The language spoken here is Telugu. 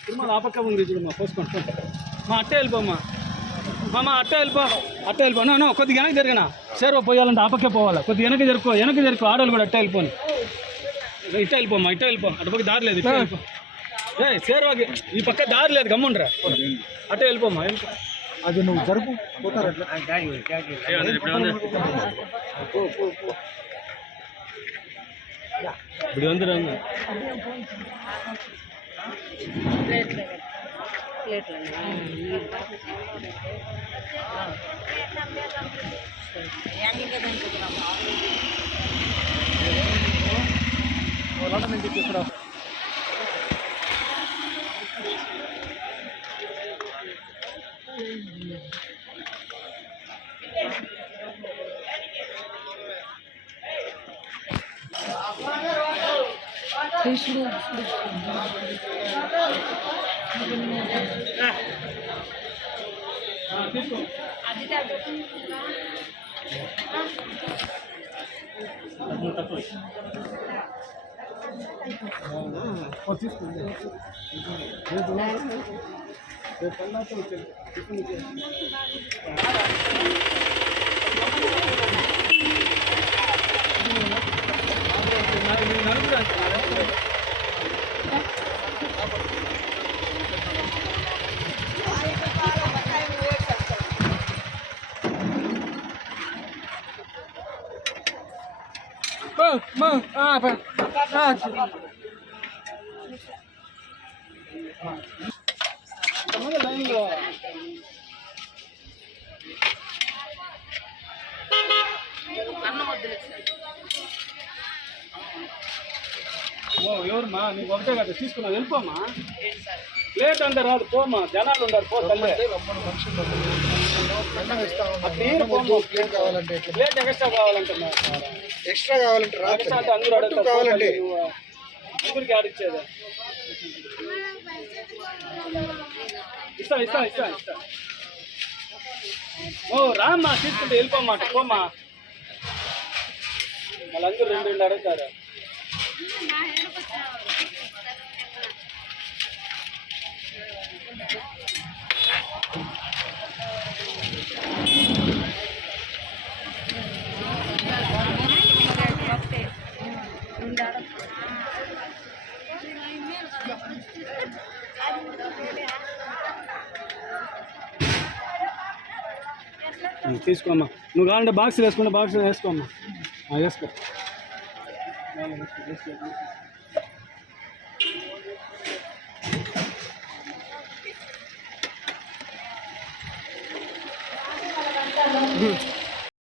తిరుమల ఆ పక్క ఉంది చూడమ్మా పోసుకోండి మా అట్టే వెళ్ళిపోమ్మా మామ అట్టే వెళ్ళిపో నో కొద్దిగా వెనక్కి జరిగినా సేరువ పోయాలంటే ఆ పక్కే పోవాలా కొద్దిగా వెనక్కి జరుపు ఆడవాళ్ళు కూడా అట్టే వెళ్ళిపోను ఇట్ట వెళ్ళిపోమ్మా అటు పక్క దారి లేదు ఇట్లా వెళ్ళిపో సేరువాకి ఈ పక్క దారి లేదు గమ్ముండ్రా అట్టే వెళ్ళిపోమ్మా అది నువ్వు జరుపు పోతారు ఇప్పుడు అందరూ ఎవరమ్మా నీకు ఒకటే కదా తీసుకున్నా వెళ్ళిపోమ్మా ప్లేట్ అంతా రాదు పోమ్మా జనాలు ఉన్నారు పో తల్లే ప్లేట్ ఎక్స్ట్రా కావాలంటే అందరికి ఆడిచ్చేదా ఇస్తా ఓ రామ్మా తీసుకుంటే వెళ్ళిపోమ్మా పోమ్మా వాళ్ళందరూ రెండు అడుగుతారు తీసుకోమ్మా నువ్వు కావాలంటే బాక్స్ వేసుకుంటే బాక్స్ వేసుకోమ్మా వేసుకో Good.